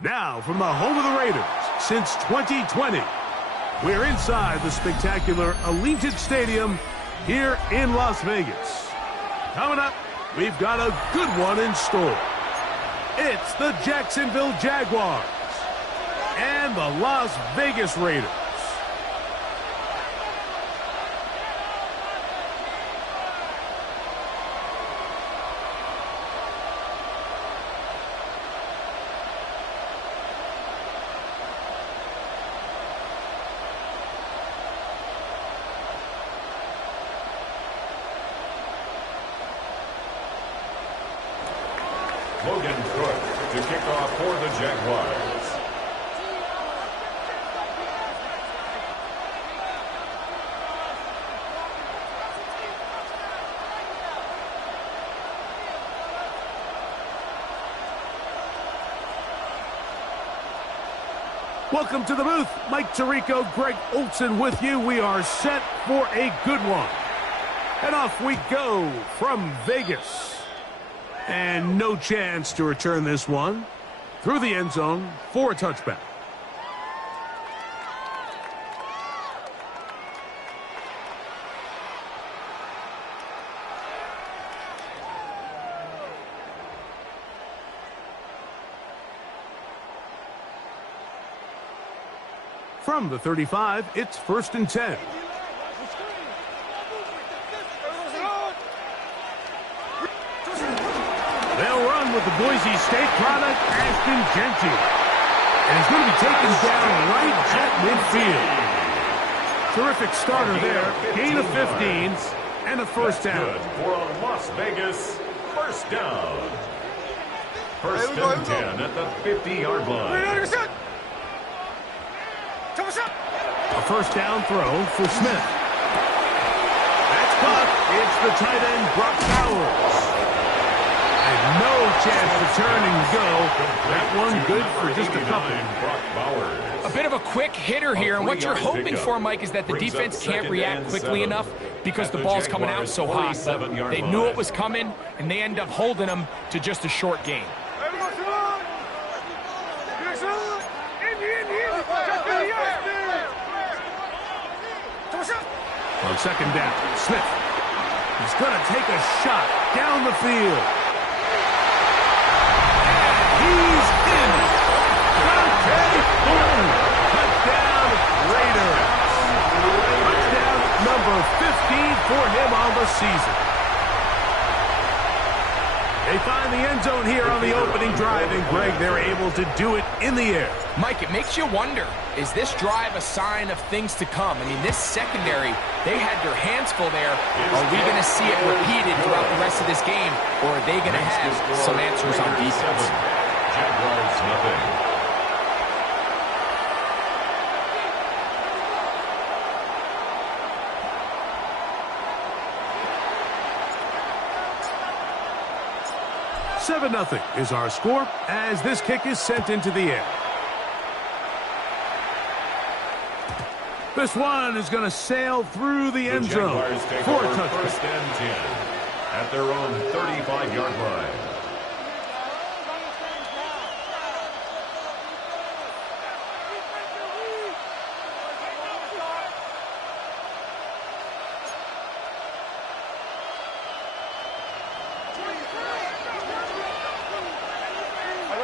Now, from the home of the Raiders since 2020, we're inside the spectacular Allegiant Stadium here in Las Vegas. Coming up, we've got a good one in store. It's the Jacksonville Jaguars and the Las Vegas Raiders. To kick off for the Jaguars. Welcome to the booth. Mike Tirico, Greg Olson with you. We are set for a good one. And off we go from Vegas. And no chance to return this one through the end zone for a touchback. From the 35, it's 1st and 10. They'll run with the Boise State product, Ashton Genty. And he's going to be taken down right at midfield. Terrific starter there. Gain of 15 and a first down. Good for a Las Vegas first down. First and 10 at the 50-yard line. A first down throw for Smith. That's caught. It's the tight end, Brock Bowers. And no chance to turn and go. That one good for just a couple. A bit of a quick hitter here, and what you're hoping for, Mike, is that the defense can't react quickly enough because the ball's coming out so hot. But they knew it was coming, and they end up holding them to just a short gain. On second down, Smith. He's going to take a shot down the field. He's in. Touchdown, Raiders. Touchdown number 15 for him on the season. They find the end zone here on the opening drive, and Greg, they're able to do it in the air. Mike, it makes you wonder, is this drive a sign of things to come? I mean, this secondary, they had their hands full there. Are we going to see it repeated throughout the rest of this game, or are they going to have some answers on defense? Jaguars nothing. Seven 0 is our score as this kick is sent into the air. This one is going to sail through the end zone for a touchdown. First and 10 at their own 35-yard line.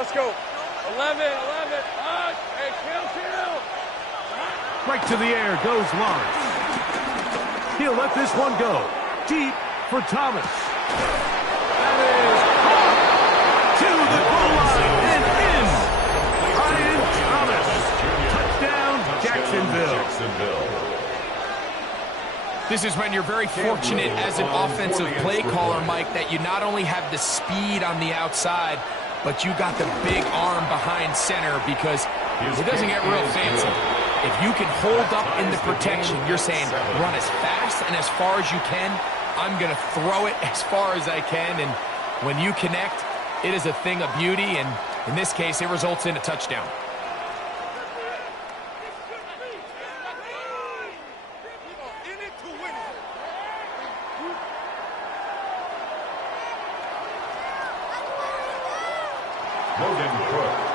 Let's go. 11. Hey, kill. Right to the air goes Lawrence. He'll let this one go. Deep for Thomas. That is caught to the goal line and in. Ryan Thomas. Touchdown, Jacksonville. This is when you're very fortunate as an offensive play caller, Mike, that you not only have the speed on the outside, but you got the big arm behind center, because it doesn't get real fancy. If you can hold up in the protection, you're saying run as fast and as far as you can. I'm going to throw it as far as I can, and when you connect, it is a thing of beauty, and in this case, it results in a touchdown.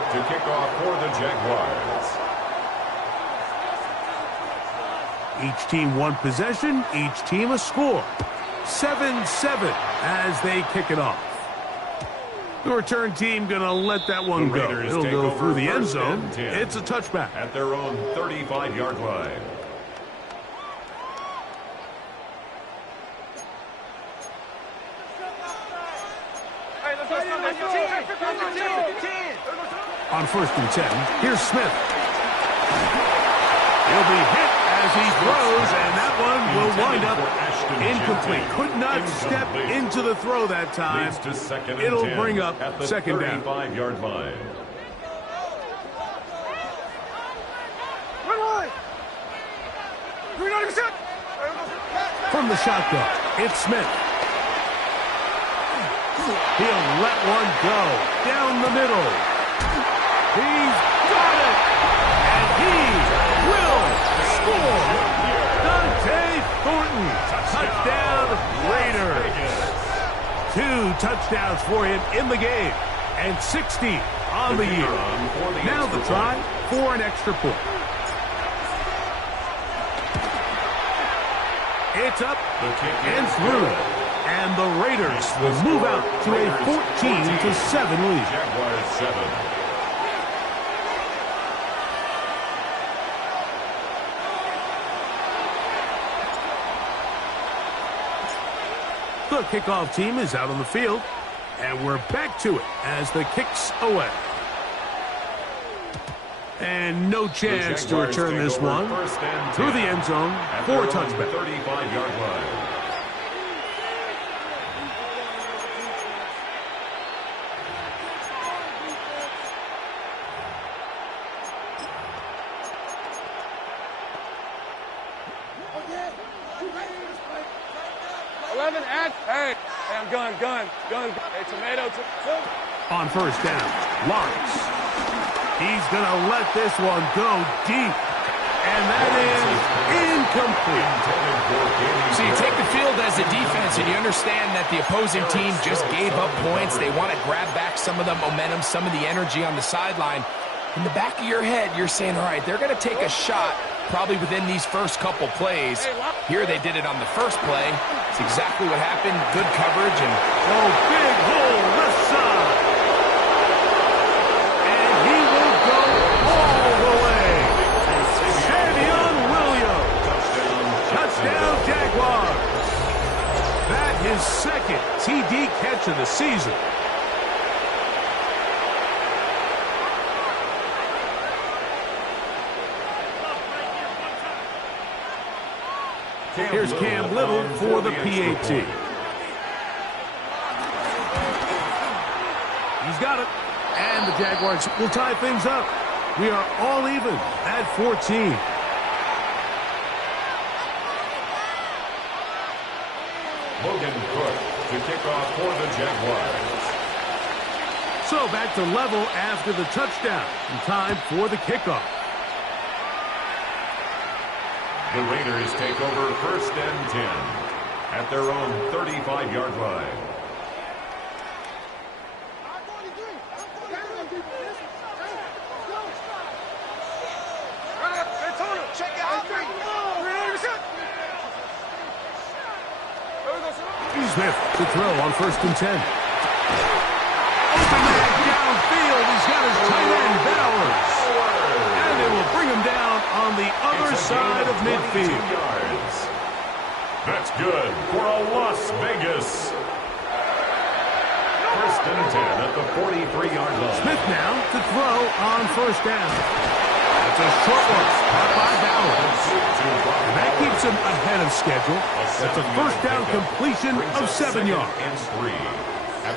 To kick off for the Jaguars. Each team one possession, each team a score. 7-7 as they kick it off. The return team going to let that one go. It'll go through the end zone. It's a touchback. At their own 35-yard line. On 1st and 10, here's Smith. He'll be hit as he throws, and that one will wind up incomplete. Could not step into the throw that time. It'll bring up second down. 35-yard line. From the shotgun, it's Smith. He'll let one go down the middle. He's got it, and he will score. Dante Thornton, touchdown Raiders. 2 touchdowns for him in the game, and 60 on the year. Now the try for an extra point. It's up and through. And the Raiders will move out to a 14-7 lead. Jaguars 7. The kickoff team is out on the field, and we're back to it as the kick's away. And no chance to return this one through the end zone for a touchback. 35-yard line. Hey, I'm gun. Hey, tomato. On 1st down, Lawrence. He's going to let this one go deep. And that is incomplete. So you take the field as a defense, and you understand that the opposing team just gave up points. They want to grab back some of the momentum, some of the energy on the sideline. In the back of your head, you're saying, all right, they're going to take a shot probably within these first couple plays. Here they did it on the first play. It's exactly what happened. Good coverage. And big hole left side. And he will go all the way. Savion Williams. Touchdown Jaguars. That his second TD catch of the season. Here's Cam Little for the PAT. He's got it. And the Jaguars will tie things up. We are all even at 14. Logan Cook to kick off for the Jaguars. So back to level after the touchdown. And time for the kickoff. The Raiders take over 1st and 10 at their own 35-yard line. Smith to throw on 1st and 10. Open man downfield. He's backfield. yards. That's good for a Las Vegas. First and 10 at the 43-yard line. Smith now to throw on first down. It's a short one, caught by Bowers. And that keeps him ahead of schedule. That's a first down completion of 7 yards.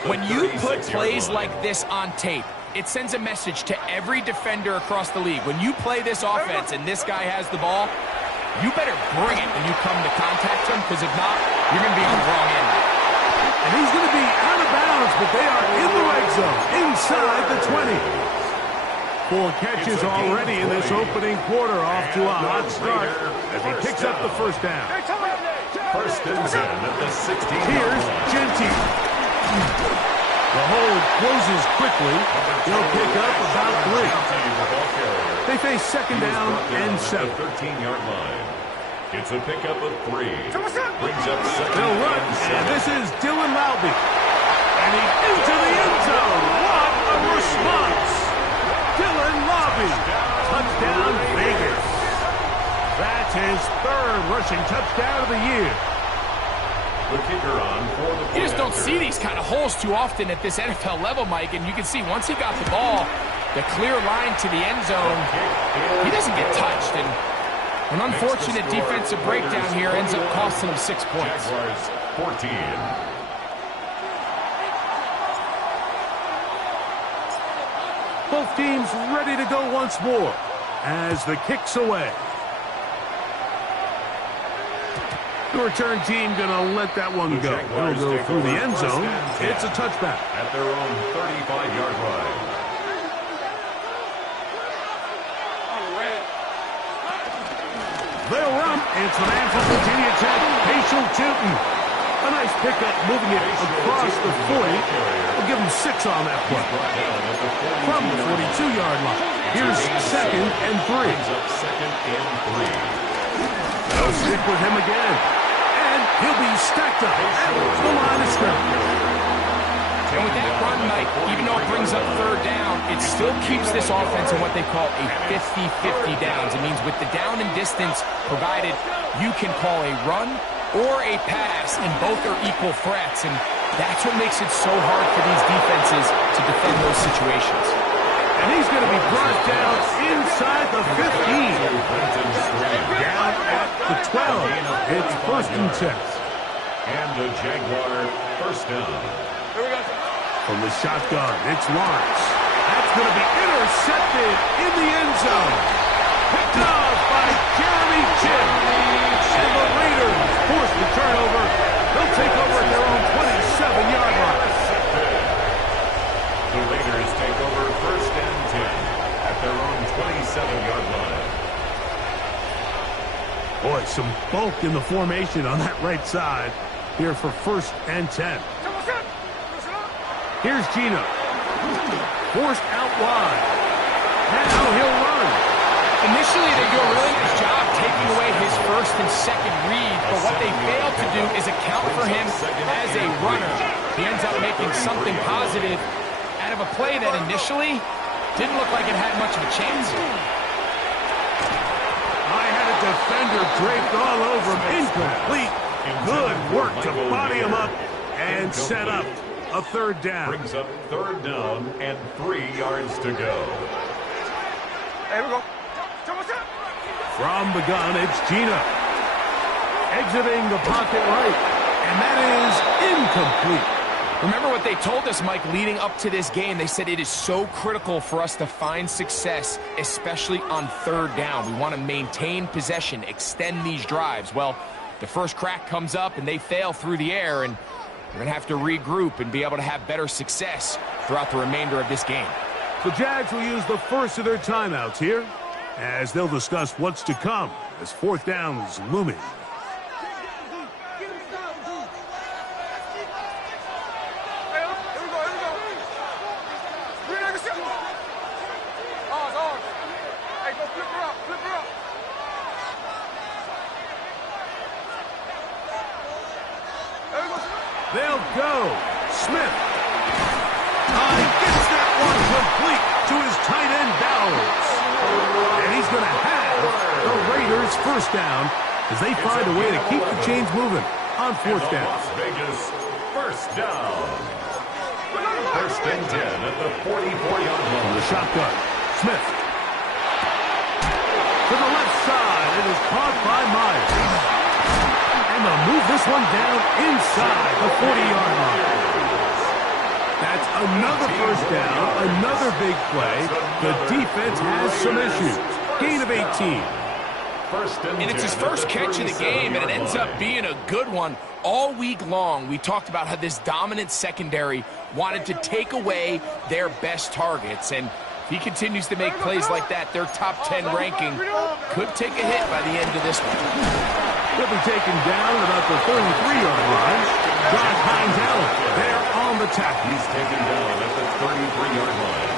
When you put plays like this on tape, it sends a message to every defender across the league. When you play this offense and this guy has the ball, you better bring it when you come to contact him, because if not, you're going to be on the wrong end. And he's going to be out of bounds, but they are in the red zone, inside the 20. 4 catches already in this opening quarter, off to a hot start as he picks up the first down. First and 10 at the 16. Here's Genty. The hold closes quickly. He'll pick up about 3. They face second down and 7. 13-yard line. It's a pickup of 3. Brings up second. They'll run, and this is Dylan Lowby. And he's into the end zone. What a response! Dylan Lowby. Touchdown, Vegas. That's his 3rd rushing touchdown of the year. The kicker on for the You just don't see these kind of holes too often at this NFL level, Mike, and you can see once he got the ball, the clear line to the end zone, he doesn't get touched, and an unfortunate defensive breakdown here ends up costing him 6 points. Jaguars 14. Both teams ready to go once more as the kick's away. The return team going to let that one go. It'll go through the end zone. It's a touchback. At their own 35-yard line. They'll run. It's the man from Virginia Tech, Paschal Tootin. A nice pickup moving it across the 40. We'll give him 6 on that play. From the 42-yard line. Here's second and 3. They'll stick with him again. And he'll be stacked up at the line of scrimmage. And with that run, Mike, even though it brings up 3rd down, it still keeps this offense in what they call a 50-50 downs. It means with the down and distance provided, you can call a run or a pass, and both are equal threats. And that's what makes it so hard for these defenses to defend those situations. And he's going to be brought down inside the 15. Down at the 12. It's first and 10. And the Jaguar first down. From the shotgun, it's Lawrence. That's going to be intercepted in the end zone. Picked off by Jeremy Chinn. And the Raiders force the turnover. They'll take over at their own 27-yard line. The Raiders take over first and 10 at their own 27-yard line. Boy, some bulk in the formation on that right side here for first and 10. Here's Gino. Forced out wide. Now he'll run. Initially, they do a really nice job taking away his first and second read, but what they fail to do is account for him as a runner. He ends up making something positive out of a play that initially didn't look like it had much of a chance. I had a defender draped all over him. Incomplete. Good work to body him up and set up a 3rd down. Brings up 3rd down and 3 yards to go. Here we go. From the gun, it's Gino. Exiting the pocket right. And that is incomplete. Remember what they told us, Mike, leading up to this game. They said it is so critical for us to find success, especially on 3rd down. We want to maintain possession, extend these drives. Well, the first crack comes up and they fail through the air, and we're going to have to regroup and be able to have better success throughout the remainder of this game. The Jags will use the first of their timeouts here as they'll discuss what's to come as 4th down is looming. They'll go. Smith. Gets that one complete to his tight end, Bowers. And he's going to have the Raiders first down as they find a way to keep the chains moving on fourth down. Las Vegas first down. First and 10 at the 44-yard line. The shotgun. Smith. To the left side. It is caught by Myers. And they'll move this one down inside the 40-yard line. That's another first down, another big play. The defense has some issues. Gain of 18. And it's his first catch of the game, and it ends up being a good one. All week long, we talked about how this dominant secondary wanted to take away their best targets. And if he continues to make plays like that, their top 10 ranking could take a hit by the end of this one. He'll be taken down at about the 33-yard line. Josh Hines Allen there on the tackle. He's taken down at the 33-yard line.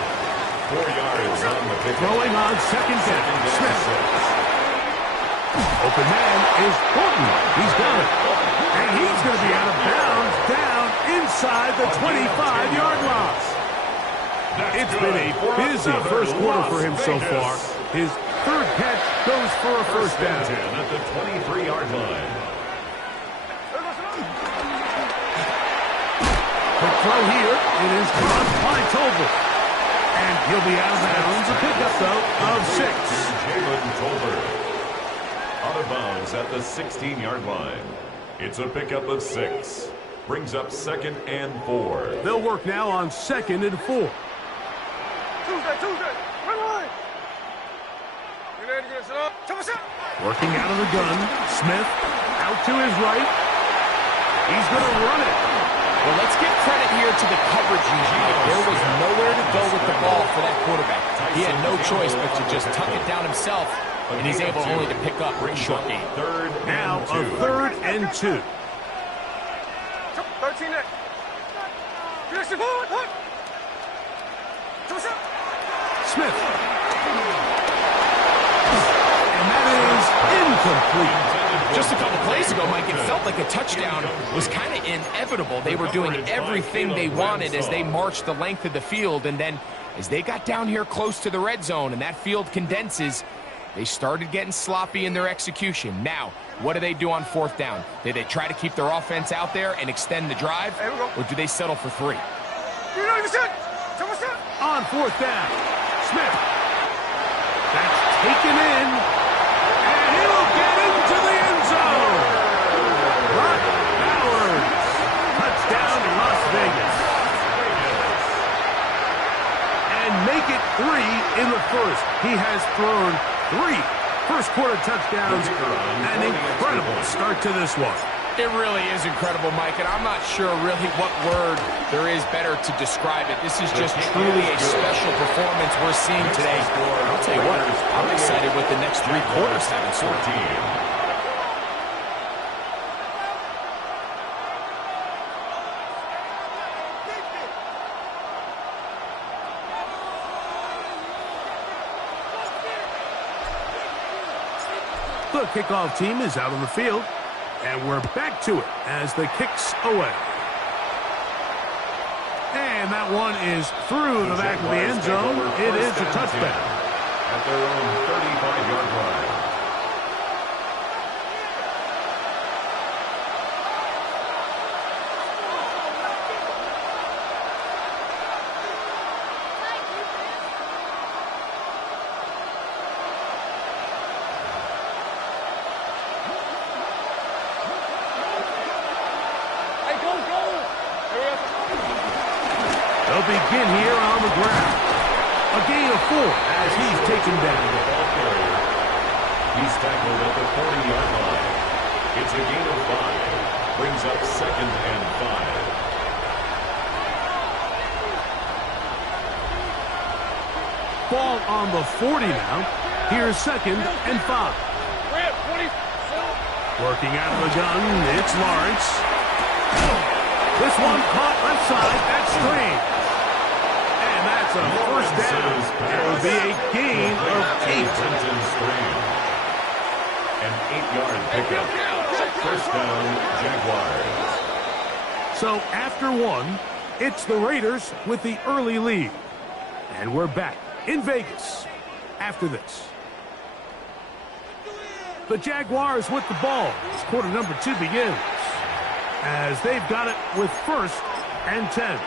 4 yards on the pick. Throwing on second down. Smith. Open man is Horton. He's got it. And he's going to be out of bounds down inside the 25-yard line. It's been a busy first quarter for him so far. His third catch goes for a first down. At the 23-yard line. Quick throw here. It is caught by Tolbert. And he'll be out of bounds. A pickup, though, of 6. Jalen Tolbert. Out of bounds at the 16-yard line. It's a pickup of 6. Brings up 2nd and 4. They'll work now on 2nd and 4. Working out of the gun. Smith out to his right. He's going to run it. Well, let's give credit here to the coverage unit. There was nowhere to go with the ball for that quarterback. He had no choice but to just tuck it down himself, and he's able only to pick up a short gain. Now a 3rd and 2. Smith. And that is incomplete. Just a couple plays ago, Mike, it felt like a touchdown was kind of inevitable. They were doing everything they wanted as they marched the length of the field, and then as they got down here close to the red zone and that field condenses, they started getting sloppy in their execution. Now, what do they do on 4th down? Do they try to keep their offense out there and extend the drive, or do they settle for 3? On 4th down, Smith. That's taken in, and he'll get into the end zone. Brock Bowers. Touchdown to Las Vegas. And make it 3 in the first. He has thrown 3 first-quarter touchdowns. An incredible start to this one. It really is incredible, Mike, and I'm not sure really what word there is better to describe it. This is just truly a special performance we're seeing today. I'll tell you what, I'm excited with the next 3 quarters having started. The kickoff team is out on the field, and we're back to it as the kick's away. And that one is through the back of the end zone. It is a touchdown. At their own 35-yard line. They'll begin here on the ground. A gain of 4 as he's taken down. He's tackled at the 40-yard line. It's a gain of 5. Brings up 2nd and 5. Ball on the 40 now. Here's 2nd and 5. Working out of the gun, it's Lawrence. This one caught left side. That's strange. And that's a first down. It will be a gain of 8. An 8-yard pickup. First down, Jaguars. So after 1, it's the Raiders with the early lead. And we're back in Vegas after this. The Jaguars with the ball as quarter number 2 begins, as they've got it with 1st and 10.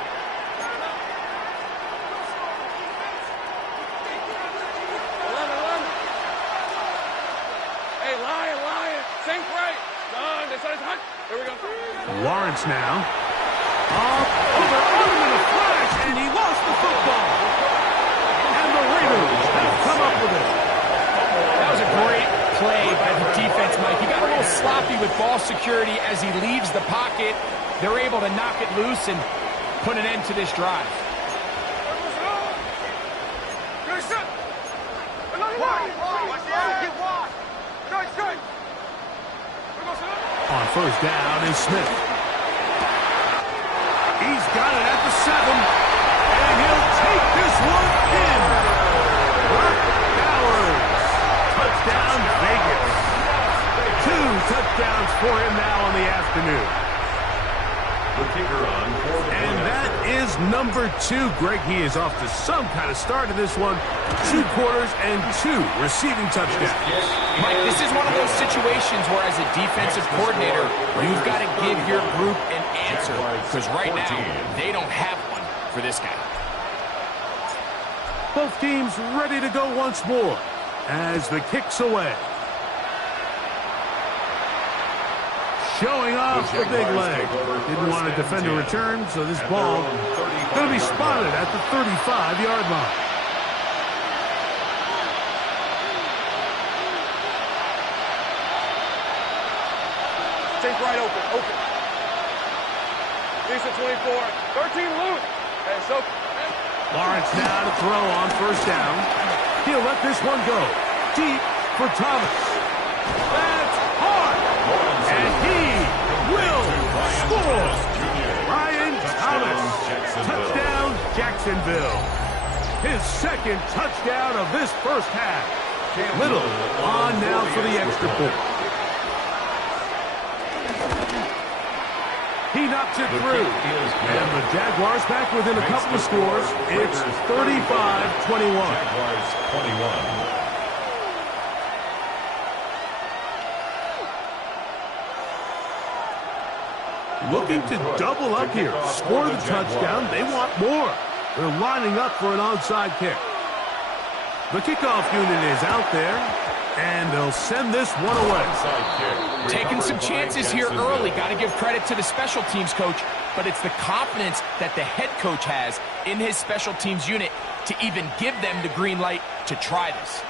Hey, Lion, sink right. Done. This is hot. Here we go. Lawrence now. Over him in a flash, and he lost the football. And the Raiders have come up with it. That was a great play by the defense, Mike. He got a little sloppy with ball security as he leaves the pocket. They're able to knock it loose and put an end to this drive. On 1st down is Smith. He's got it at the 7, and he'll take this one in. Brock Bowers. Touchdown, Vegas. 2 touchdowns for him now on the afternoon. The kicker on for the And that is number 2. Greg, he is off to some kind of start in this one. 2 quarters and 2 receiving touchdowns. Mike, this is one of those situations where as a defensive coordinator, you've got to give your group an answer. Because right now, they don't have one for this guy. Both teams ready to go once more as the kick's away. Showing off the big leg. Didn't want to defend a return, so this ball going to be spotted at the 35-yard line. Sink right open. Decent 24. 13 loose. Hey, so. Lawrence now to throw on 1st down. He'll let this one go. Deep for Thomas. That's hard. And he will score. Ryan Thomas. Touchdown, Jacksonville. His 2nd touchdown of this 1st half. Little on now for the extra point. He knocks it through. And the Jaguars back within a couple of scores. It's 35-21. Jaguars 21. Looking to double up here. Score the touchdown. They want more. They're lining up for an onside kick. The kickoff unit is out there, and they'll send this one away. Taking some chances here early. Got to give credit to the special teams coach, but it's the confidence that the head coach has in his special teams unit to even give them the green light to try this.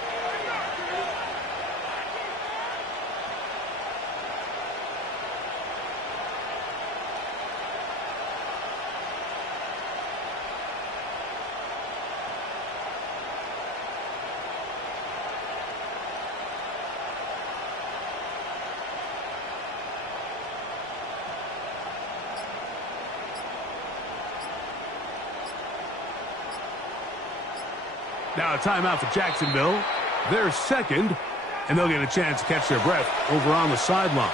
Now a timeout for Jacksonville. They're 2nd, and they'll get a chance to catch their breath over on the sideline.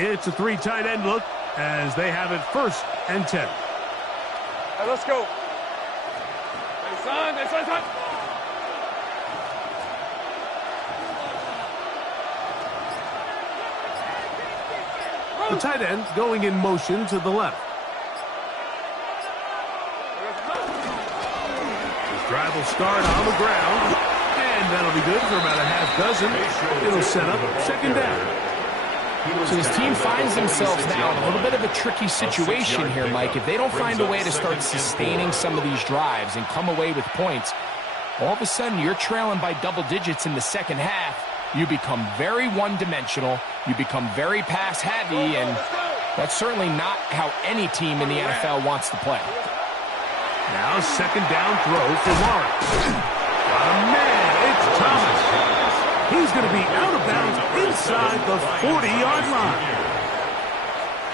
It's a 3 tight end look as they have it 1st and 10. Hey, let's go. Hey, son. The tight end going in motion to the left. This drive will start on the ground, and that'll be good for about a half dozen. It'll set up 2nd down. So this team finds themselves now in a little bit of a tricky situation here, Mike. If they don't find a way to start sustaining some of these drives and come away with points, all of a sudden you're trailing by double digits in the 2nd half. You become very one-dimensional. You become very pass-heavy, and that's certainly not how any team in the NFL wants to play. Now 2nd down throw for Lawrence. Got a man. It's Thomas. He's going to be out of bounds inside the 40-yard line.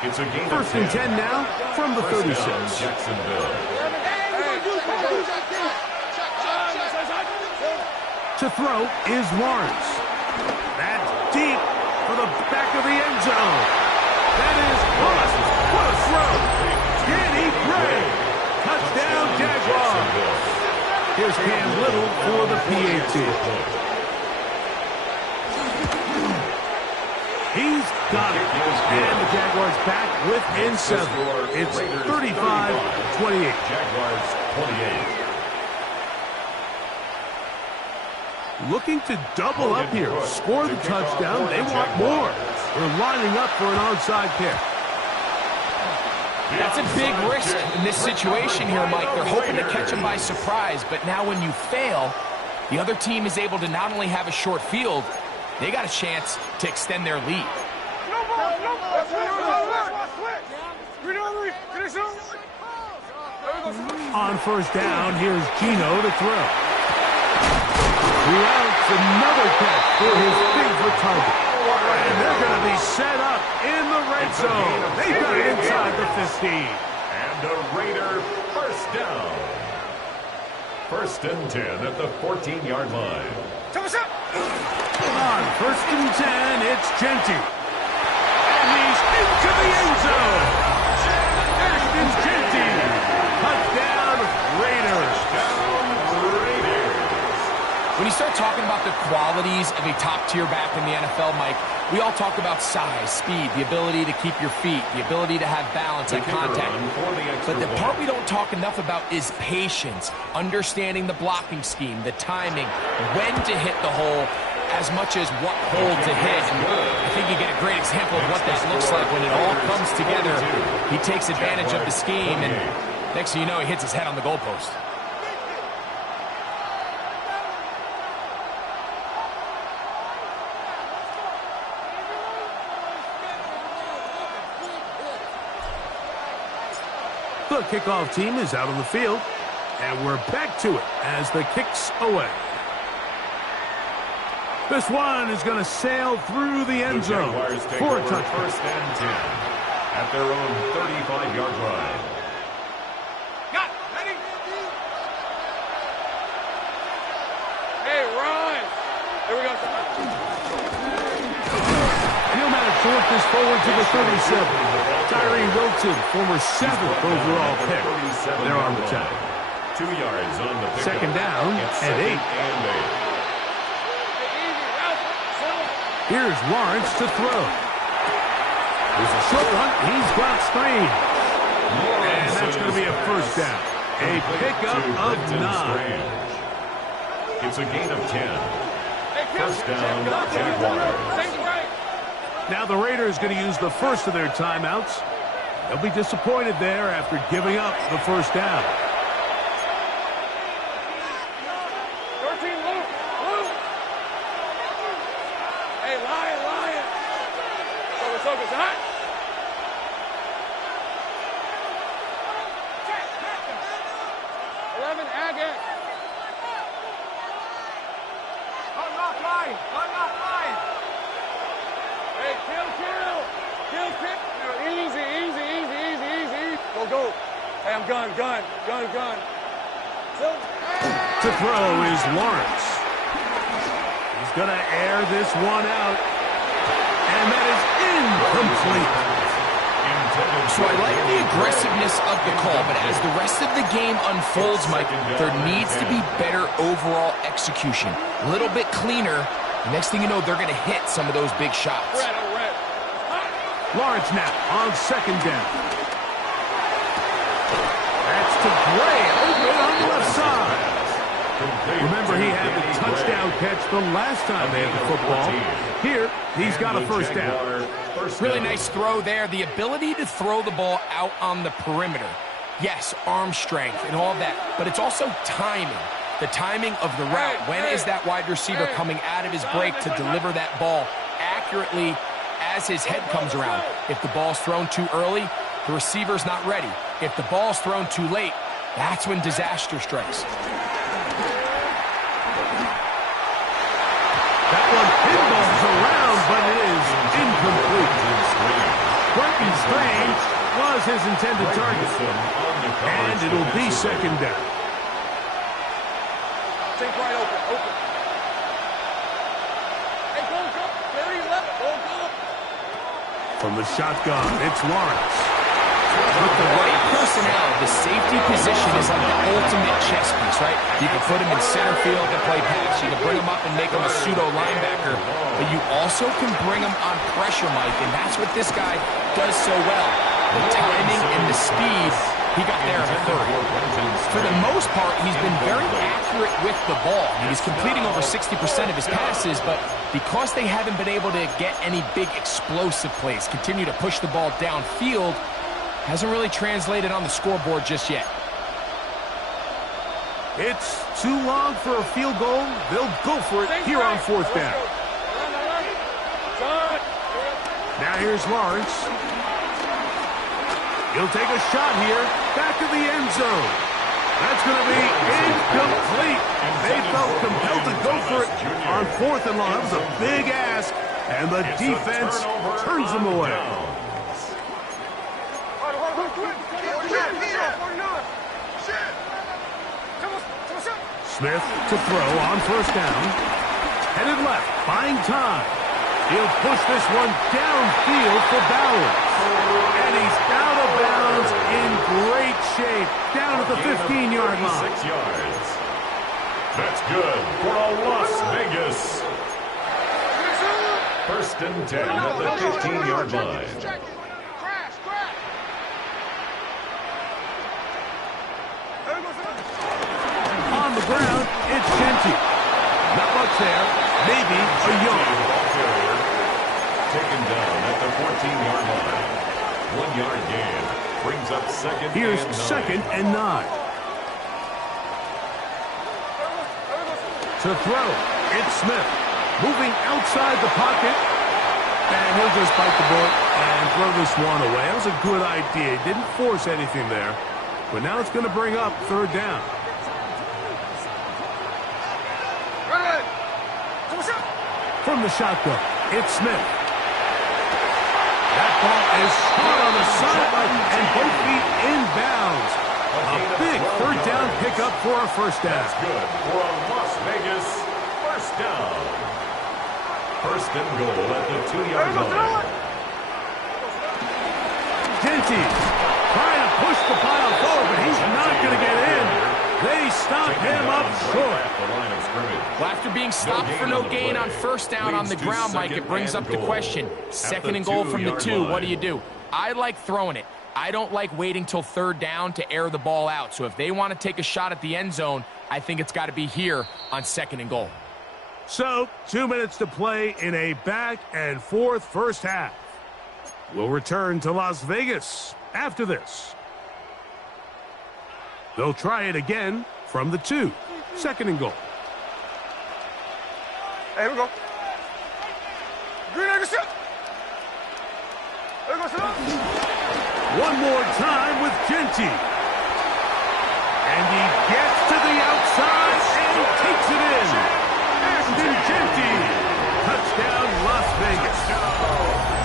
It's a gain First and 10 now from the 36. Jacksonville. To throw is Lawrence. That's deep for the back of the end zone. That is caught. What a throw. Danny Gray. Touchdown, Jaguars. Here's Cam Little for the PAT. He's got it. And the Jaguars back within 7. It's 35-28. Jaguars 28. Looking to double up here. Score the touchdown. They want more. They're lining up for an onside kick. That's a big risk in this situation here, Mike. They're hoping to catch him by surprise, but now when you fail, the other team is able to not only have a short field, they got a chance to extend their lead. On first down, here's Gino to throw. Routes another catch for his favorite target. And they're going to be set up in the red zone. They've got it inside the 15. And a Raider first down. First and 10 at the 14-yard line. On first and 10, it's Genty. And he's into the end zone. Ashton Genty. Touchdown, Raiders. When you start talking about the qualities of a top-tier back in the NFL, Mike, we all talk about size, speed, the ability to keep your feet, the ability to have balance and contact. But the part we don't talk enough about is patience, understanding the blocking scheme, the timing, when to hit the hole, as much as what hole to hit. And I think you get a great example of what that looks like when it all comes together. He takes advantage of the scheme, and next thing you know, he hits his head on the goalpost. The kickoff team is out on the field, and we're back to it as the kick's away. This one is going to sail through the end zone for a touchdown. First and 10 at their own 35-yard line. Got it. Ready? Hey, run. Here we go. Neomatic short this forward to the 37. Tyree Wilton, former 7th overall pick. They're on the attack. 2 yards on the pickup. Second down and 8. Here's Lawrence to throw. There's a short one. He's got screen. And that's going to be a first down. A pickup of 9. It's a gain of 10. First down, Jaguars. Now the Raiders going to use the first of their timeouts. They'll be disappointed there after giving up the first down. 13, Luke. Hey, Lion. Focus, hot. Agate. Unlock line. Hey, kill. No, easy. Go. Hey, I'm gun. To throw is Lawrence. He's going to air this one out. And that is incomplete. So I like the aggressiveness of the call, but as the rest of the game unfolds, Mike, there needs to be better overall execution. A little bit cleaner. Next thing you know, they're going to hit some of those big shots. Lawrence now on second down. That's to Gray, open on the left side. Remember, he had the touchdown catch the last time they had the football. Here, he's got a first down. Really nice throw there. The ability to throw the ball out on the perimeter. Yes, arm strength and all that, but it's also timing. The timing of the route. When is that wide receiver coming out of his break to deliver that ball accurately as his head comes around? If the ball's thrown too early, the receiver's not ready. If the ball's thrown too late, that's when disaster strikes. That one pinballs around, but it is is his intended target. And it'll be second down. Take right open. Hey, go. Very left. Go. From the shotgun, it's Lawrence. With the right personnel, the safety position is like the ultimate chess piece, right? You can put him in center field and play pass. You can bring him up and make him a pseudo linebacker. But you also can bring him on pressure, Mike, and that's what this guy does so well. The timing and the speed, he got there in the third. For the most part, he's been very accurate with the ball. He's completing over 60% of his passes, but because they haven't been able to get any big explosive plays, continue to push the ball downfield, hasn't really translated on the scoreboard just yet. It's too long for a field goal. They'll go for it here on fourth down. Now here's Lawrence. He'll take a shot here. Back to the end zone. That's going to be incomplete. They felt compelled to go for it on fourth and long. That was a big ask, and the defense turns them away. Smith to throw on first down. Headed left, buying time. He'll push this one downfield for Bowers. And he's out of bounds in great shape, down at the 15-yard line. 6 yards. That's good for a Las Vegas. First and 10 at the 15-yard line. On the ground, it's Genty. Not much there. Maybe a yard. Taken down at the 14-yard line. 1 yard gain. Brings up second. Here's second and 9. To throw, it's Smith. Moving outside the pocket. And he'll just bite the bullet and throw this one away. That was a good idea. He didn't force anything there. But now it's going to bring up third down. From the shotgun, it's Smith. That ball is shot on the sideline and both feet inbounds. A big third down pickup for a first down. That's good for a Las Vegas first down. First and goal at the 2-yard line. Genty trying to push the pile forward, but he's not going to get in. They stop him up short. Well, after being stopped for no gain on first down on the ground, Mike, it brings up the question. Second and goal from the 2, what do? I like throwing it. I don't like waiting till third down to air the ball out. So if they want to take a shot at the end zone, I think it's got to be here on second and goal. So, 2 minutes to play in a back and forth first half. We'll return to Las Vegas after this. They'll try it again from the 2. Second and goal. Hey, here we go. Green egg shot. There goes One more time with Genty. And he gets to the outside and takes it in. Ashton Genty. Touchdown, Las Vegas.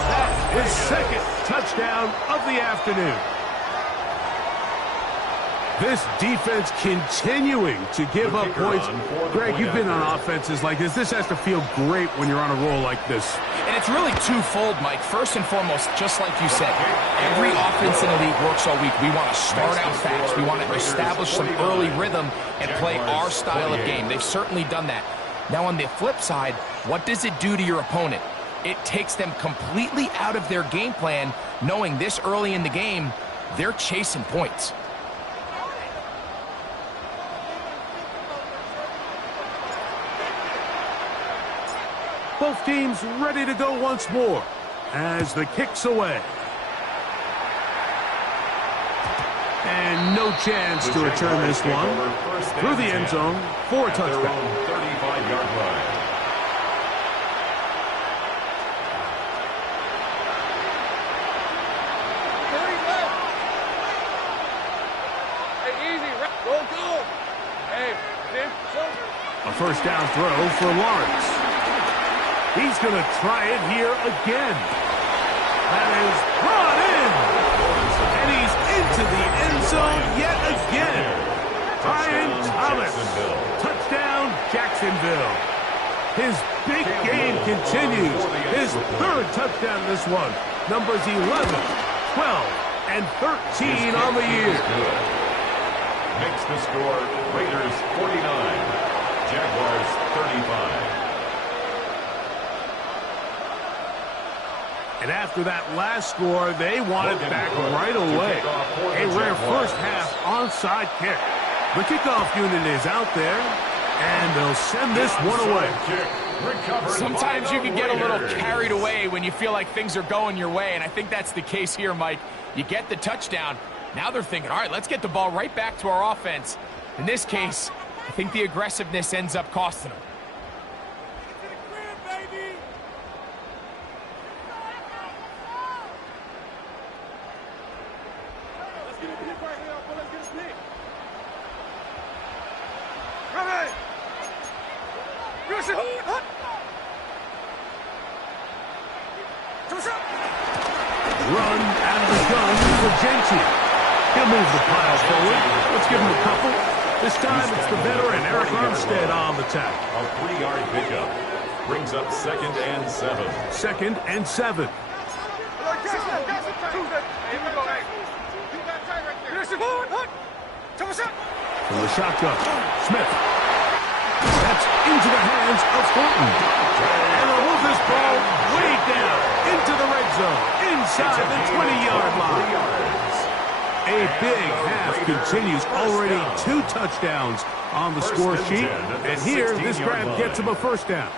That's his second touchdown of the afternoon. This defense continuing to give up points. Greg, you've been on offenses like this. This has to feel great when you're on a roll like this. And it's really twofold, Mike. First and foremost, just like you said, every offense in the league works all week. We want to start out fast. We want to establish some early rhythm and play our style of game. They've certainly done that. Now, on the flip side, what does it do to your opponent? It takes them completely out of their game plan, knowing this early in the game, they're chasing points. Both teams ready to go once more as the kick's away. And no chance to return this one through the end zone for a touchdown. 35-yard line. Hey, easy. Go. Hey, a first down throw for Lawrence. He's going to try it here again. That is brought in. And he into the end zone yet again. Brian Thomas. Touchdown, Jacksonville. His big game continues. His third touchdown this one. Numbers 11, 12, and 13 on the year. Makes the score Raiders 49, Jaguars 35. And after that last score, they want it back right away. A rare first half onside kick. The kickoff unit is out there, and they'll send this one away. Sometimes you can get a little carried away when you feel like things are going your way, and I think that's the case here, Mike. You get the touchdown. Now they're thinking, all right, let's get the ball right back to our offense. In this case, I think the aggressiveness ends up costing them. Run out of the gun for Genti. He'll move the pile forward. Let's give him a couple. This time it's the veteran Eric Armstead on the tackle. A 3-yard pickup brings up 2nd and 7. 2nd and 7. From the shotgun, Smith. That's into the hands of Thornton. And they'll move this ball way down into the red zone, inside the 20-yard line. A big half continues. Already 2 touchdowns on the score sheet. And here, this grab gets him a first down.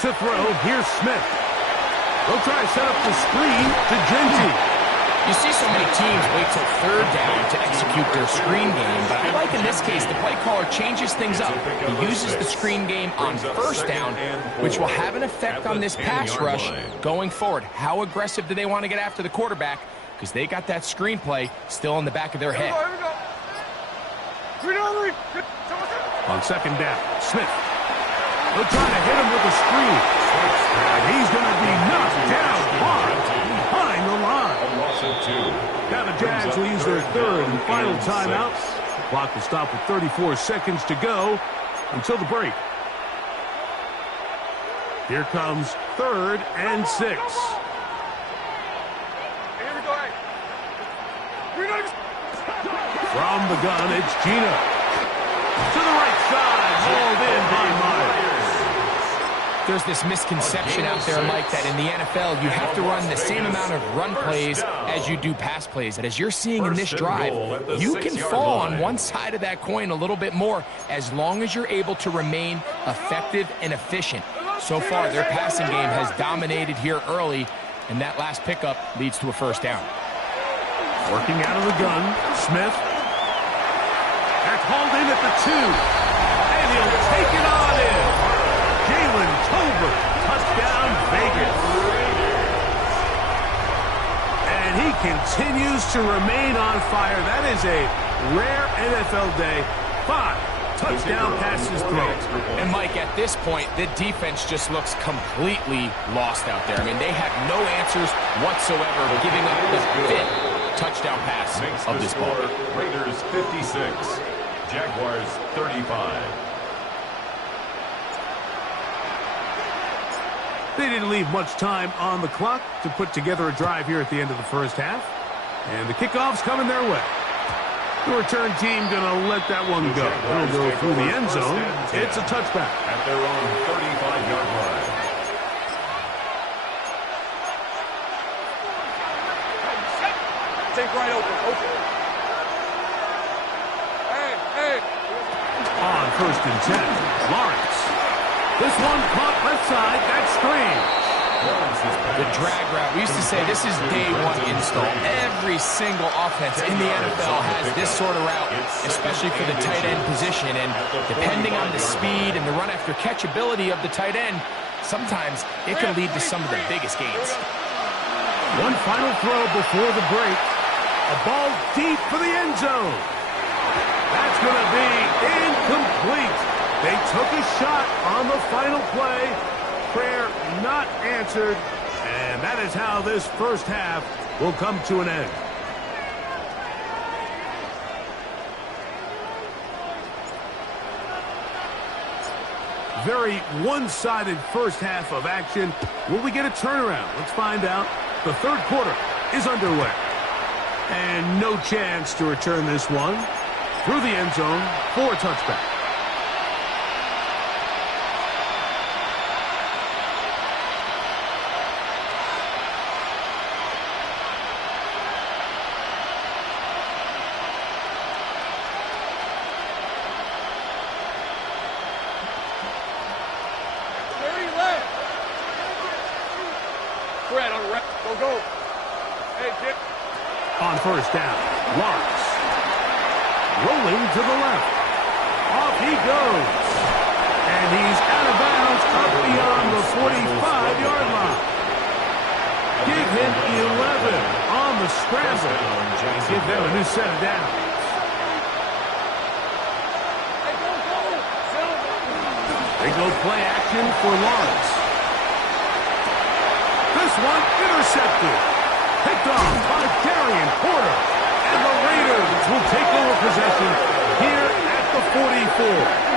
To throw, here's Smith. They'll try to set up the screen to Genti. You see so many teams wait till 3rd down to execute their screen game, but I like in this case the play caller changes things up. He uses the screen game on 1st down, which will have an effect on this pass rush going forward. How aggressive do they want to get after the quarterback? Because they got that screen play still in the back of their head. On 2nd down, Smith. They'll try to hit him with a screen. And he's going to be knocked down hard behind the line. Now the Jags will use their 3rd and final timeout. The clock will stop with 34 seconds to go until the break. Here comes 3rd and 6. From the gun, it's Gino. To the right side, hauled in by Myers. There's this misconception out there, Mike, that in the NFL you have to run the same amount of run plays as you do pass plays. And as you're seeing in this drive, you can fall on one side of that coin a little bit more as long as you're able to remain effective and efficient. So far, their passing game has dominated here early, and that last pickup leads to a first down. Working out of the gun, Smith. That's hauled in at the 2. And he'll take it on in. Jalen Tolbert, touchdown Vegas. And he continues to remain on fire. That is a rare NFL day. 5 touchdown passes thrown. And Mike, at this point, the defense just looks completely lost out there. I mean, they have no answers whatsoever, giving up the 5th touchdown pass of this ball. Raiders 56, Jaguars 35. They didn't leave much time on the clock to put together a drive here at the end of the first half. And the kickoff's coming their way. The return team going to let that one go. It'll go through the end zone. It's a touchback. At their own 35-yard line. Take right open. Hey. On 1st and 10, Lawrence. This one caught left side. That's screen. The drag route. We used to say this is day 1 install. Every single offense in the NFL has this sort of route, especially for the tight end position. And depending on the speed and the run after catch ability of the tight end, sometimes it can lead to some of the biggest gains. One final throw before the break. A ball deep for the end zone. That's going to be incomplete. They took a shot on the final play. Prayer not answered. And that is how this first half will come to an end. Very one-sided first half of action. Will we get a turnaround? Let's find out. The third quarter is underway. And no chance to return this one. Through the end zone for a touchback. Brad on the right. Go. Hey, Jim. On first down, Lawrence. Rolling to the left. Off he goes. And he's out of bounds up beyond the 45-yard line. Give him 11 on the scramble. Give them a new set of downs. They go play action for Lawrence. This one intercepted. Picked off by Darian Porter. And the Raiders will take over possession here at the 44.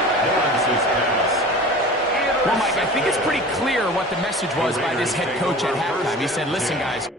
Well, Mike, I think it's pretty clear what the message was by this head coach at halftime. He said, listen, guys,